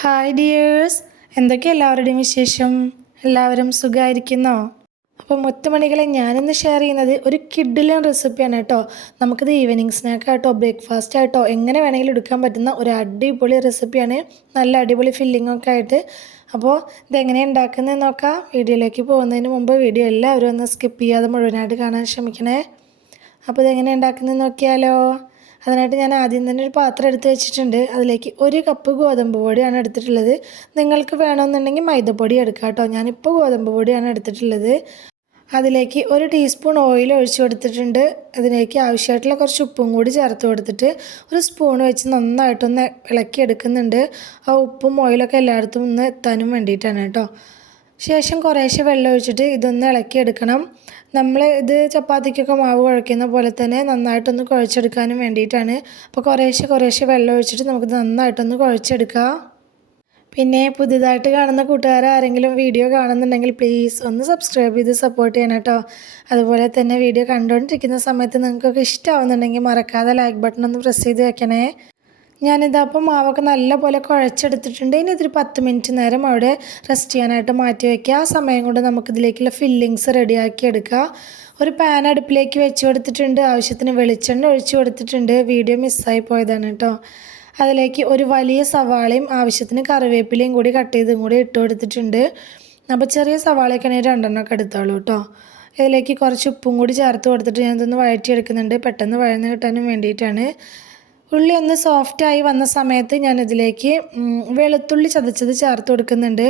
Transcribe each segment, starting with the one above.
Hi dears, എന്തൊക്കെ എല്ലാവരുടെയും വിശേഷം? എല്ലാവരും സുഖമായിരിക്കുന്നോ? അപ്പോൾ മുത്തുമണികളെ, ഞാനിന്ന് ഷെയർ ചെയ്യുന്നത് ഒരു കിഡിലൻ റെസിപ്പിയാണ് കേട്ടോ. നമുക്കിത് ഈവനിങ് സ്നാക്കായിട്ടോ ബ്രേക്ക്ഫാസ്റ്റ് ആയിട്ടോ എങ്ങനെ വേണമെങ്കിലും എടുക്കാൻ പറ്റുന്ന ഒരു അടിപൊളി റെസിപ്പിയാണ്. നല്ല അടിപൊളി ഫില്ലിങ്ങൊക്കെ ആയിട്ട്. അപ്പോൾ ഇതെങ്ങനെയാണ് ഉണ്ടാക്കുന്നത് നോക്കാം. വീഡിയോയിലേക്ക് പോകുന്നതിന് മുമ്പ് വീഡിയോ എല്ലാവരും ഒന്ന് സ്കിപ്പ് ചെയ്യാതെ മുഴുവനായിട്ട് കാണാൻ ശ്രമിക്കണേ. അപ്പോൾ ഇതെങ്ങനെ ഉണ്ടാക്കുന്നത് നോക്കിയാലോ. അതിനായിട്ട് ഞാൻ ആദ്യം തന്നെ ഒരു പാത്രം എടുത്ത് വെച്ചിട്ടുണ്ട്. അതിലേക്ക് 1 കപ്പ് ഗോതമ്പ് പൊടിയാണ് എടുത്തിട്ടുള്ളത്. നിങ്ങൾക്ക് വേണമെന്നുണ്ടെങ്കിൽ മൈദപ്പൊടി എടുക്കാം കേട്ടോ. ഞാനിപ്പോൾ ഗോതമ്പ് പൊടിയാണ് എടുത്തിട്ടുള്ളത്. അതിലേക്ക് 1 ടീസ്പൂൺ ഓയിൽ ഒഴിച്ചു കൊടുത്തിട്ടുണ്ട്. അതിലേക്ക് ആവശ്യമായിട്ടുള്ള കുറച്ച് ഉപ്പും കൂടി ചേർത്ത് കൊടുത്തിട്ട് ഒരു സ്പൂൺ വെച്ച് നന്നായിട്ടൊന്ന് ഇളക്കി എടുക്കുന്നുണ്ട്. ആ ഉപ്പും ഓയിലൊക്കെ എല്ലായിടത്തും ഒന്ന് എത്താനും വേണ്ടിയിട്ടാണ് കേട്ടോ. ശേഷം കുറേശ്ശെ വെള്ളം ഒഴിച്ചിട്ട് ഇതൊന്ന് ഇളക്കിയെടുക്കണം. നമ്മൾ ഇത് ചപ്പാത്തിക്കൊക്കെ മാവ് കുഴയ്ക്കുന്ന പോലെ തന്നെ നന്നായിട്ടൊന്ന് കുഴച്ചെടുക്കാനും വേണ്ടിയിട്ടാണ്. അപ്പോൾ കുറേശ്ശെ വെള്ളം ഒഴിച്ചിട്ട് നമുക്ക് നന്നായിട്ടൊന്ന് കുഴച്ചെടുക്കാം. പിന്നെ പുതുതായിട്ട് കാണുന്ന കൂട്ടുകാരാരെങ്കിലും വീഡിയോ കാണുന്നുണ്ടെങ്കിൽ പ്ലീസ് ഒന്ന് സബ്സ്ക്രൈബ് ചെയ്ത് സപ്പോർട്ട് ചെയ്യണം കേട്ടോ. അതുപോലെ തന്നെ വീഡിയോ കണ്ടുകൊണ്ടിരിക്കുന്ന സമയത്ത് നിങ്ങൾക്കൊക്കെ ഇഷ്ടമാവുന്നുണ്ടെങ്കിൽ മറക്കാതെ ലൈക്ക് ബട്ടൺ ഒന്ന് പ്രസ് ചെയ്ത് വെക്കണേ. ഞാനിതപ്പോൾ മാവൊക്കെ നല്ലപോലെ കുഴച്ചെടുത്തിട്ടുണ്ട്. ഇനി ഇതൊരു 10 മിനിറ്റ് നേരം അവിടെ റെസ്റ്റ് ചെയ്യാനായിട്ട് മാറ്റി വയ്ക്കുക. ആ സമയം കൊണ്ട് നമുക്കിതിലേക്കുള്ള ഫില്ലിങ്സ് റെഡിയാക്കി എടുക്കുക. ഒരു പാൻ അടുപ്പിലേക്ക് വെച്ച് കൊടുത്തിട്ടുണ്ട്. ആവശ്യത്തിന് വെളിച്ചെണ്ണ ഒഴിച്ചു കൊടുത്തിട്ടുണ്ട്. വീഡിയോ മിസ്സായി പോയതാണ് കേട്ടോ. അതിലേക്ക് ഒരു വലിയ സവാളയും ആവശ്യത്തിന് കറിവേപ്പിലയും കൂടി കട്ട് ചെയ്തും കൂടി ഇട്ട് കൊടുത്തിട്ടുണ്ട്. അപ്പോൾ ചെറിയ സവാളയൊക്കെ ആണെങ്കിൽ 2 എണ്ണമൊക്കെ എടുത്തോളൂ കേട്ടോ. ഇതിലേക്ക് കുറച്ച് ഉപ്പും കൂടി ചേർത്ത് കൊടുത്തിട്ട് ഞാനിതൊന്ന് വഴറ്റിയെടുക്കുന്നുണ്ട്. പെട്ടെന്ന് വഴന്ന് കിട്ടാനും വേണ്ടിയിട്ടാണ്. ഉള്ളി ഒന്ന് സോഫ്റ്റായി വന്ന സമയത്ത് ഞാനിതിലേക്ക് വെളുത്തുള്ളി ചതച്ചത് ചേർത്ത് കൊടുക്കുന്നുണ്ട്.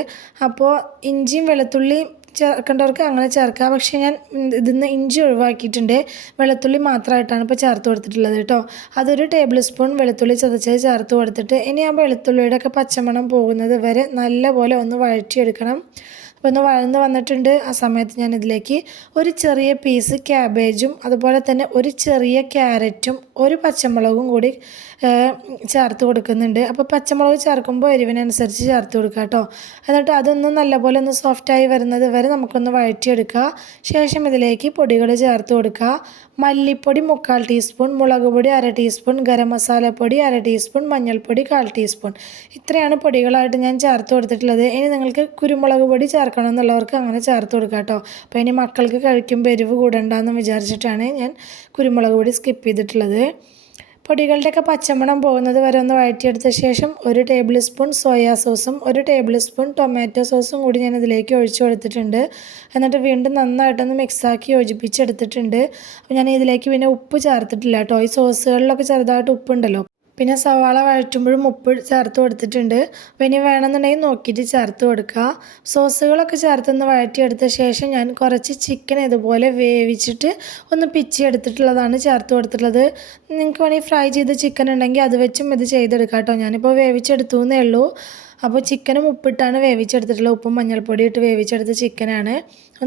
അപ്പോൾ ഇഞ്ചിയും വെളുത്തുള്ളിയും ചേർക്കേണ്ടവർക്ക് അങ്ങനെ ചേർക്കാം. പക്ഷേ ഞാൻ ഇതിന്ന് ഇഞ്ചി ഒഴിവാക്കിയിട്ടുണ്ട്. വെളുത്തുള്ളി മാത്രമായിട്ടാണ് ഇപ്പോൾ ചേർത്ത് കൊടുത്തിട്ടുള്ളത് കേട്ടോ. അതൊരു ടേബിൾ സ്പൂൺ വെളുത്തുള്ളി ചതച്ചത് ചേർത്ത് കൊടുത്തിട്ട് ഇനി ആ വെളുത്തുള്ളിയുടെയൊക്കെ പച്ചമണം പോകുന്നത് വരെ നല്ലപോലെ ഒന്ന് വഴറ്റിയെടുക്കണം. അപ്പോൾ ഒന്ന് വഴന്ന് വന്നിട്ടുണ്ട്. ആ സമയത്ത് ഞാൻ ഇതിലേക്ക് ഒരു ചെറിയ പീസ് ക്യാബേജും അതുപോലെ തന്നെ ഒരു ചെറിയ ക്യാരറ്റും ഒരു പച്ചമുളകും കൂടി ചേർത്ത് കൊടുക്കുന്നുണ്ട്. അപ്പോൾ പച്ചമുളക് ചേർക്കുമ്പോൾ എരിവിനനുസരിച്ച് ചേർത്ത് കൊടുക്കുക കേട്ടോ. എന്നിട്ട് അതൊന്ന് നല്ലപോലെ ഒന്ന് സോഫ്റ്റായി വരുന്നത് വരെ നമുക്കൊന്ന് വഴറ്റിയെടുക്കുക. ശേഷം ഇതിലേക്ക് പൊടികൾ ചേർത്ത് കൊടുക്കുക. മല്ലിപ്പൊടി 3/4 ടീസ്പൂൺ, മുളക് പൊടി 1/2 ടീസ്പൂൺ, ഗരം മസാലപ്പൊടി 1/2 ടീസ്പൂൺ, മഞ്ഞൾപ്പൊടി 1/4 ടീസ്പൂൺ. ഇത്രയാണ് പൊടികളായിട്ട് ഞാൻ ചേർത്ത് കൊടുത്തിട്ടുള്ളത്. ഇനി നിങ്ങൾക്ക് കുരുമുളക് പൊടി ചേർക്കണം എന്നുള്ളവർക്ക് അങ്ങനെ ചേർത്ത് കൊടുക്കാം കേട്ടോ. അപ്പോൾ ഇനി മക്കൾക്ക് കഴിക്കുമ്പോൾ എരിവ് കൂടണ്ടെന്ന് വിചാരിച്ചിട്ടാണ് ഞാൻ കുരുമുളക് പൊടി സ്കിപ്പ് ചെയ്തിട്ടുള്ളത്. പൊടികളുടെയൊക്കെ പച്ചമണം പോകുന്നത് വരെ ഒന്ന് വഴറ്റിയെടുത്ത ശേഷം 1 ടേബിൾ സ്പൂൺ സോയാ സോസും 1 ടേബിൾ സ്പൂൺ ടൊമാറ്റോ സോസും കൂടി ഞാൻ ഇതിലേക്ക് ഒഴിച്ചു കൊടുത്തിട്ടുണ്ട്. എന്നിട്ട് വീണ്ടും നന്നായിട്ടൊന്ന് മിക്സാക്കി യോജിപ്പിച്ചെടുത്തിട്ടുണ്ട്. അപ്പോൾ ഞാൻ ഇതിലേക്ക് പിന്നെ ഉപ്പ് ചേർത്തിട്ടില്ല കേട്ടോ. ഈ സോസുകളിലൊക്കെ ചെറുതായിട്ട് ഉപ്പുണ്ടല്ലോ. പിന്നെ സവാള വഴറ്റുമ്പോഴും ഉപ്പ് ചേർത്ത് കൊടുത്തിട്ടുണ്ട്. അപ്പോൾ ഇനി വേണമെന്നുണ്ടെങ്കിൽ നോക്കിയിട്ട് ചേർത്ത് കൊടുക്കുക. സോസുകളൊക്കെ ചേർത്തൊന്ന് വഴറ്റിയെടുത്ത ശേഷം ഞാൻ കുറച്ച് ചിക്കൻ ഇതുപോലെ വേവിച്ചിട്ട് ഒന്ന് പിച്ചി എടുത്തിട്ടുള്ളതാണ് ചേർത്ത് കൊടുത്തിട്ടുള്ളത്. നിങ്ങൾക്ക് വേണമെങ്കിൽ ഫ്രൈ ചെയ്ത ചിക്കൻ ഉണ്ടെങ്കിൽ അത് വെച്ചും ഇത് ചെയ്തെടുക്കാം കേട്ടോ. ഞാനിപ്പോൾ വേവിച്ചെടുത്തു എന്നേ ഉള്ളൂ. അപ്പോൾ ചിക്കനും ഉപ്പിട്ടാണ് വേവിച്ചെടുത്തിട്ടുള്ളത്. ഉപ്പും മഞ്ഞൾപ്പൊടി ഇട്ട് വേവിച്ചെടുത്ത ചിക്കനാണ്.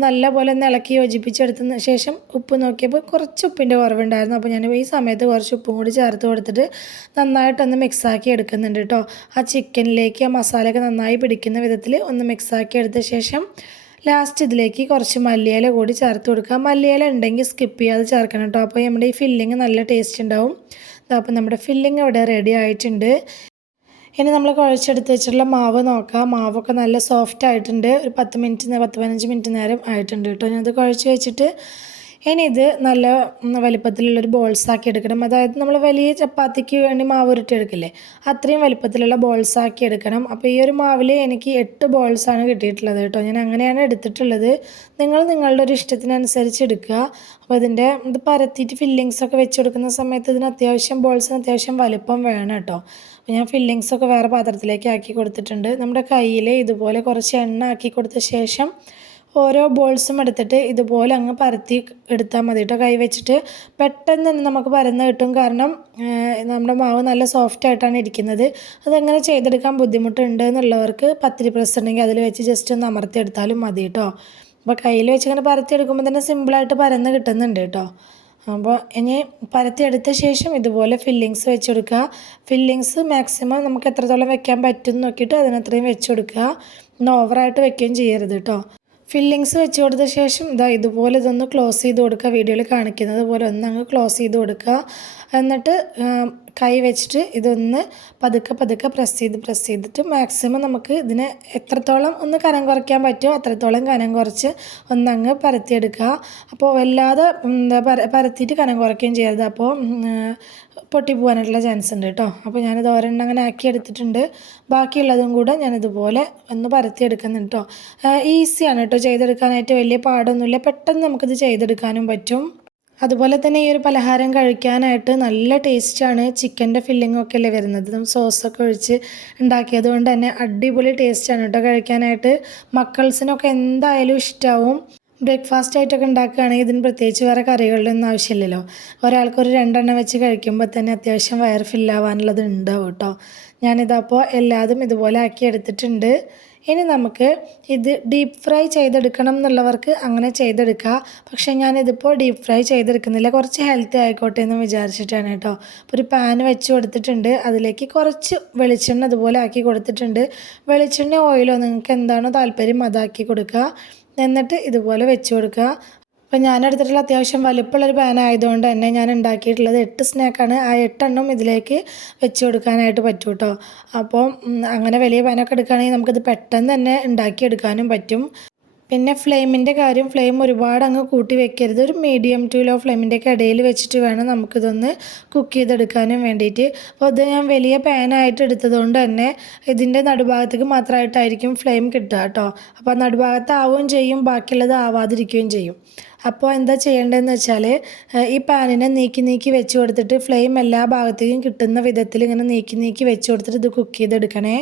നല്ലപോലെ ഒന്ന് ഇളക്കി യോജിപ്പിച്ചെടുത്തതിന് ശേഷം ഉപ്പ് നോക്കിയപ്പോൾ കുറച്ച് ഉപ്പിൻ്റെ കുറവുണ്ടായിരുന്നു. അപ്പോൾ ഞാൻ ഈ സമയത്ത് കുറച്ച് ഉപ്പും കൂടി ചേർത്ത് കൊടുത്തിട്ട് നന്നായിട്ടൊന്ന് മിക്സാക്കി എടുക്കുന്നുണ്ട് കേട്ടോ. ആ ചിക്കനിലേക്ക് ആ മസാലയൊക്കെ നന്നായി പിടിക്കുന്ന വിധത്തിൽ ഒന്ന് മിക്സാക്കി എടുത്ത ശേഷം ലാസ്റ്റ് ഇതിലേക്ക് കുറച്ച് മല്ലിയില കൂടി ചേർത്ത് കൊടുക്കുക. മല്ലിയില ഉണ്ടെങ്കിൽ സ്കിപ്പ് ചെയ്യാതെ ചേർക്കണം കേട്ടോ. അപ്പോൾ നമ്മുടെ ഈ ഫില്ലിങ് നല്ല ടേസ്റ്റ് ഉണ്ടാവും. അപ്പോൾ നമ്മുടെ ഫില്ലിങ് ഇവിടെ റെഡി ആയിട്ടുണ്ട്. ഇനി നമ്മൾ കുഴച്ചെടുത്ത് വെച്ചിട്ടുള്ള മാവ് നോക്കാം. മാവൊക്കെ നല്ല സോഫ്റ്റ് ആയിട്ടുണ്ട്. ഒരു 10-15 മിനിറ്റ് നേരം ആയിട്ടുണ്ട് കേട്ടോ. ഞാനത് കുഴച്ച് വെച്ചിട്ട് ഇനി ഇത് നല്ല വലിപ്പത്തിലുള്ളൊരു ബോൾസാക്കി എടുക്കണം. അതായത് നമ്മൾ വലിയ ചപ്പാത്തിക്ക് വേണ്ടി മാവ് ഉരുട്ടിയെടുക്കില്ലേ, അത്രയും വലിപ്പത്തിലുള്ള ബോൾസാക്കി എടുക്കണം. അപ്പോൾ ഈ ഒരു മാവിൽ എനിക്ക് 8 ബോൾസാണ് കിട്ടിയിട്ടുള്ളത് കേട്ടോ. ഞാൻ അങ്ങനെയാണ് എടുത്തിട്ടുള്ളത്. നിങ്ങൾ നിങ്ങളുടെ ഒരു ഇഷ്ടത്തിനനുസരിച്ച് എടുക്കുക. അപ്പോൾ ഇത് പരത്തിയിട്ട് ഫില്ലിങ്സൊക്കെ വെച്ച് കൊടുക്കുന്ന സമയത്ത് ഇതിന് ബോൾസിന് അത്യാവശ്യം വലിപ്പം വേണം കേട്ടോ. അപ്പോൾ ഞാൻ ഫില്ലിങ്സൊക്കെ വേറെ പാത്രത്തിലേക്ക് ആക്കി കൊടുത്തിട്ടുണ്ട്. നമ്മുടെ കയ്യിൽ ഇതുപോലെ കുറച്ച് എണ്ണ ആക്കി കൊടുത്ത ശേഷം ഓരോ ബോൾസും എടുത്തിട്ട് ഇതുപോലെ അങ്ങ് പരത്തി എടുത്താൽ മതി കേട്ടോ. കൈ വെച്ചിട്ട് പെട്ടെന്ന് തന്നെ നമുക്ക് പരന്ന് കിട്ടും. കാരണം നമ്മുടെ മാവ് നല്ല സോഫ്റ്റ് ആയിട്ടാണ് ഇരിക്കുന്നത്. അതെങ്ങനെ ചെയ്തെടുക്കാൻ ബുദ്ധിമുട്ടുണ്ട് എന്നുള്ളവർക്ക് പത്തിരി പ്രസ് ഉണ്ടെങ്കിൽ അതിൽ വെച്ച് ജസ്റ്റ് ഒന്ന് അമർത്തിയെടുത്താലും മതി കേട്ടോ. അപ്പോൾ കയ്യിൽ വെച്ച് ഇങ്ങനെ പരത്തിയെടുക്കുമ്പോൾ തന്നെ സിമ്പിളായിട്ട് പരന്ന് കിട്ടുന്നുണ്ട് കേട്ടോ. അപ്പോൾ ഇനി പരത്തിയെടുത്ത ശേഷം ഇതുപോലെ ഫില്ലിങ്സ് വെച്ച് കൊടുക്കുക. ഫില്ലിങ്സ് മാക്സിമം നമുക്ക് എത്രത്തോളം വെക്കാൻ പറ്റും നോക്കിയിട്ട് അതിനത്രയും വെച്ച് കൊടുക്കുക. ഒന്ന് ഓവറായിട്ട് വെക്കുകയും ചെയ്യരുത് കേട്ടോ. ഫില്ലിങ്സ് വെച്ച് കൊടുത്ത ശേഷം ഇതുപോലെ ഇതൊന്ന് ക്ലോസ് ചെയ്ത് കൊടുക്കുക. വീഡിയോയിൽ കാണിക്കുന്നത് പോലെ ഒന്ന് അങ്ങ് ക്ലോസ് ചെയ്ത് കൊടുക്കുക. എന്നിട്ട് കൈ വെച്ചിട്ട് ഇതൊന്ന് പതുക്കെ പ്രസ് ചെയ്തിട്ട് മാക്സിമം നമുക്ക് ഇതിനെ എത്രത്തോളം ഒന്ന് കനം കുറയ്ക്കാൻ പറ്റുമോ അത്രത്തോളം കനം കുറച്ച് ഒന്നങ്ങ് പരത്തിയെടുക്കുക. അപ്പോൾ വല്ലാതെ പരത്തിയിട്ട് കനം കുറയ്ക്കുകയും ചെയ്യരുത്, അപ്പോൾ പൊട്ടിപ്പോകാനായിട്ടുള്ള ചാൻസ് ഉണ്ട് കേട്ടോ. അപ്പോൾ ഞാനിത് ഒരെണ്ണം അങ്ങനെ ആക്കി എടുത്തിട്ടുണ്ട്. ബാക്കിയുള്ളതും കൂടെ ഞാനിതുപോലെ ഒന്ന് പരത്തിയെടുക്കുന്നുണ്ട് കേട്ടോ. ഈസിയാണ് കേട്ടോ ചെയ്തെടുക്കാനായിട്ട്, വലിയ പാടൊന്നുമില്ല, പെട്ടെന്ന് നമുക്കിത് ചെയ്തെടുക്കാനും പറ്റും. അതുപോലെ തന്നെ ഈ ഒരു പലഹാരം കഴിക്കാനായിട്ട് നല്ല ടേസ്റ്റാണ്. ചിക്കൻ്റെ ഫില്ലിങ്ങൊക്കെ അല്ലേ വരുന്നത്, സോസൊക്കെ ഒഴിച്ച് ഉണ്ടാക്കിയത് കൊണ്ട് തന്നെ അടിപൊളി ടേസ്റ്റാണ് കേട്ടോ കഴിക്കാനായിട്ട്. മക്കൾസിനൊക്കെ എന്തായാലും ഇഷ്ടമാവും. ബ്രേക്ക്ഫാസ്റ്റ് ആയിട്ടൊക്കെ ഉണ്ടാക്കുകയാണെങ്കിൽ ഇതിന് പ്രത്യേകിച്ച് വേറെ കറികളിലൊന്നും ആവശ്യമില്ലല്ലോ. ഒരാൾക്കൊരു 2 എണ്ണം വെച്ച് കഴിക്കുമ്പോൾ തന്നെ അത്യാവശ്യം വയർ ഫില്ലാവാനുള്ളത് ഉണ്ടാവും കേട്ടോ. ഞാനിതപ്പോൾ എല്ലാതും ഇതുപോലെ ആക്കി എടുത്തിട്ടുണ്ട്. ഇനി നമുക്ക് ഇത് ഡീപ്പ് ഫ്രൈ ചെയ്തെടുക്കണം എന്നുള്ളവർക്ക് അങ്ങനെ ചെയ്തെടുക്കുക. പക്ഷേ ഞാനിതിപ്പോൾ ഡീപ്പ് ഫ്രൈ ചെയ്തെടുക്കുന്നില്ല, കുറച്ച് ഹെൽത്തി ആയിക്കോട്ടെ എന്ന് വിചാരിച്ചിട്ടാണ് കേട്ടോ. അപ്പോൾ ഒരു പാൻ വെച്ച് കൊടുത്തിട്ടുണ്ട്, അതിലേക്ക് കുറച്ച് വെളിച്ചെണ്ണ അതുപോലെ ആക്കി കൊടുത്തിട്ടുണ്ട്. വെളിച്ചെണ്ണ ഓയിലോ നിങ്ങൾക്ക് എന്താണോ താല്പര്യം അതാക്കി കൊടുക്കുക. എന്നിട്ട് ഇതുപോലെ വെച്ച് കൊടുക്കുക. അപ്പോൾ ഞാനെടുത്തിട്ടുള്ള അത്യാവശ്യം വലിപ്പമുള്ളൊരു പാൻ ആയതുകൊണ്ട് തന്നെ ഞാൻ ഉണ്ടാക്കിയിട്ടുള്ളത് 8 സ്നാക്കാണ്. ആ 8 എണ്ണം ഇതിലേക്ക് വെച്ച് കൊടുക്കാനായിട്ട് പറ്റും കേട്ടോ. അപ്പോൾ അങ്ങനെ വലിയ പാനൊക്കെ എടുക്കുകയാണെങ്കിൽ നമുക്കിത് പെട്ടെന്ന് തന്നെ ഉണ്ടാക്കിയെടുക്കാനും പറ്റും. പിന്നെ ഫ്ലെയിമിൻ്റെ കാര്യം, ഫ്ലെയിം ഒരുപാട് അങ്ങ് കൂട്ടി വെക്കരുത്. ഒരു മീഡിയം ടു ലോ ഫ്ലെയിമിൻ്റെയൊക്കെ ഇടയിൽ വെച്ചിട്ട് വേണം നമുക്കിതൊന്ന് കുക്ക് ചെയ്തെടുക്കാനും വേണ്ടിയിട്ട്. അപ്പോൾ ഇത് ഞാൻ വലിയ പാനായിട്ട് എടുത്തതുകൊണ്ട് തന്നെ ഇതിൻ്റെ നടുഭാഗത്തേക്ക് മാത്രമായിട്ടായിരിക്കും ഫ്ലെയിം കിട്ടുക കേട്ടോ. അപ്പോൾ നടുഭാഗത്താവുകയും ചെയ്യും, ബാക്കിയുള്ളത് ആവാതിരിക്കുകയും ചെയ്യും. അപ്പോൾ എന്താ ചെയ്യേണ്ടതെന്ന് വെച്ചാൽ ഈ പാനിനെ നീക്കി വെച്ച് കൊടുത്തിട്ട് ഫ്ലെയിം എല്ലാ ഭാഗത്തേക്കും കിട്ടുന്ന വിധത്തിൽ ഇങ്ങനെ നീക്കി വെച്ച് കൊടുത്തിട്ട് ഇത് കുക്ക് ചെയ്തെടുക്കണേ.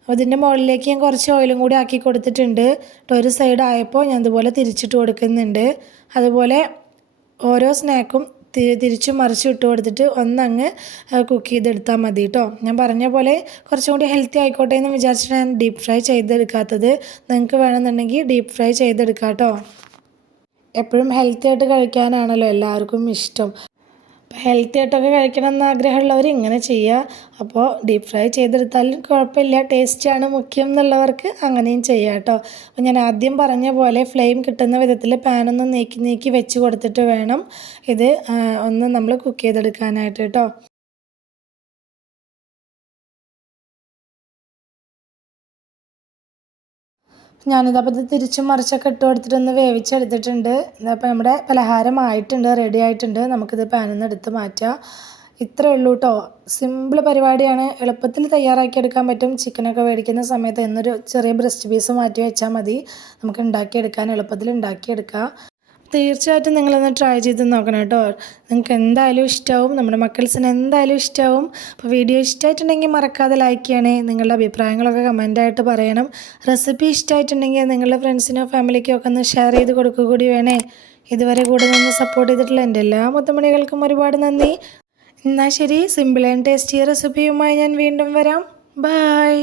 അപ്പോൾ ഇതിൻ്റെ മുകളിലേക്ക് ഞാൻ കുറച്ച് ഓയിലും കൂടി ആക്കി കൊടുത്തിട്ടുണ്ട്. ഒരു സൈഡ് ആയപ്പോൾ ഞാൻ ഇതുപോലെ തിരിച്ചിട്ട് കൊടുക്കുന്നുണ്ട്. അതുപോലെ ഓരോ സ്നാക്കും തിരിച്ചും മറിച്ചും ഇട്ട് കൊടുത്തിട്ട് ഒന്നങ്ങ് കുക്ക് ചെയ്തെടുത്താൽ മതി കേട്ടോ. ഞാൻ പറഞ്ഞ പോലെ കുറച്ചും കൂടി ഹെൽത്തി ആയിക്കോട്ടെ എന്ന് വിചാരിച്ചിട്ട് ഞാൻ ഡീപ്പ് ഫ്രൈ ചെയ്തെടുക്കാത്തത്. നിങ്ങൾക്ക് വേണമെന്നുണ്ടെങ്കിൽ ഡീപ്പ് ഫ്രൈ ചെയ്തെടുക്കാം കേട്ടോ. എപ്പോഴും ഹെൽത്തി ആയിട്ട് കഴിക്കാനാണല്ലോ എല്ലാവർക്കും ഇഷ്ടം. ഹെൽത്തി ആയിട്ടൊക്കെ കഴിക്കണം എന്ന് ആഗ്രഹമുള്ളവർ ഇങ്ങനെ ചെയ്യുക. അപ്പോൾ ഡീപ്പ് ഫ്രൈ ചെയ്തെടുത്താലും കുഴപ്പമില്ല, ടേസ്റ്റാണ് മുഖ്യം എന്നുള്ളവർക്ക് അങ്ങനെയും ചെയ്യാം കേട്ടോ. അപ്പോൾ ഞാൻ ആദ്യം പറഞ്ഞ പോലെ ഫ്ലെയിം കിട്ടുന്ന വിധത്തിൽ പാനൊന്ന് നീക്കി വെച്ച് കൊടുത്തിട്ട് വേണം ഇത് ഒന്ന് നമ്മൾ കുക്ക് ചെയ്തെടുക്കാനായിട്ട് കേട്ടോ. ഞാനിതപ്പോൾ ഇത് തിരിച്ചും മറിച്ചൊക്കെ ഇട്ട് കൊടുത്തിട്ടൊന്ന് വേവിച്ചെടുത്തിട്ടുണ്ട്. അപ്പോൾ നമ്മുടെ പലഹാരമായിട്ടുണ്ട്, റെഡി ആയിട്ടുണ്ട്. നമുക്കിത് പാനിൽ നിന്ന് എടുത്ത് മാറ്റാം. ഇത്രയേ ഉള്ളൂ കേട്ടോ. സിമ്പിൾ പരിപാടിയാണ്, എളുപ്പത്തിൽ തയ്യാറാക്കിയെടുക്കാൻ പറ്റും. ചിക്കനൊക്കെ മേടിക്കുന്ന സമയത്ത് എന്നൊരു ചെറിയ ബ്രസ്റ്റ് പീസ് മാറ്റി വെച്ചാൽ മതി, നമുക്ക് ഉണ്ടാക്കിയെടുക്കാൻ എളുപ്പത്തിൽ ഉണ്ടാക്കിയെടുക്കാം. തീർച്ചയായിട്ടും നിങ്ങളൊന്ന് ട്രൈ ചെയ്ത് നോക്കണം കേട്ടോ. നിങ്ങൾക്ക് എന്തായാലും ഇഷ്ടമാവും, നമ്മുടെ മക്കൾസിന് എന്തായാലും ഇഷ്ടമാവും. അപ്പോൾ വീഡിയോ ഇഷ്ടമായിട്ടുണ്ടെങ്കിൽ മറക്കാതെ ലൈക്ക് ചെയ്യണേ. നിങ്ങളുടെ അഭിപ്രായങ്ങളൊക്കെ കമൻറ്റായിട്ട് പറയണം. റെസിപ്പി ഇഷ്ടമായിട്ടുണ്ടെങ്കിൽ നിങ്ങളുടെ ഫ്രണ്ട്സിനോ ഫാമിലിക്കോ ഒക്കെ ഒന്ന് ഷെയർ ചെയ്ത് കൊടുക്കുക കൂടി വേണേ. ഇതുവരെ കൂടെ നിന്ന് സപ്പോർട്ട് ചെയ്തിട്ടുള്ള എൻ്റെ എല്ലാ മുത്തമണികൾക്കും ഒരുപാട് നന്ദി. എന്നാൽ ശരി, സിമ്പിൾ ആൻഡ് ടേസ്റ്റി റെസിപ്പിയുമായി ഞാൻ വീണ്ടും വരാം. ബൈ.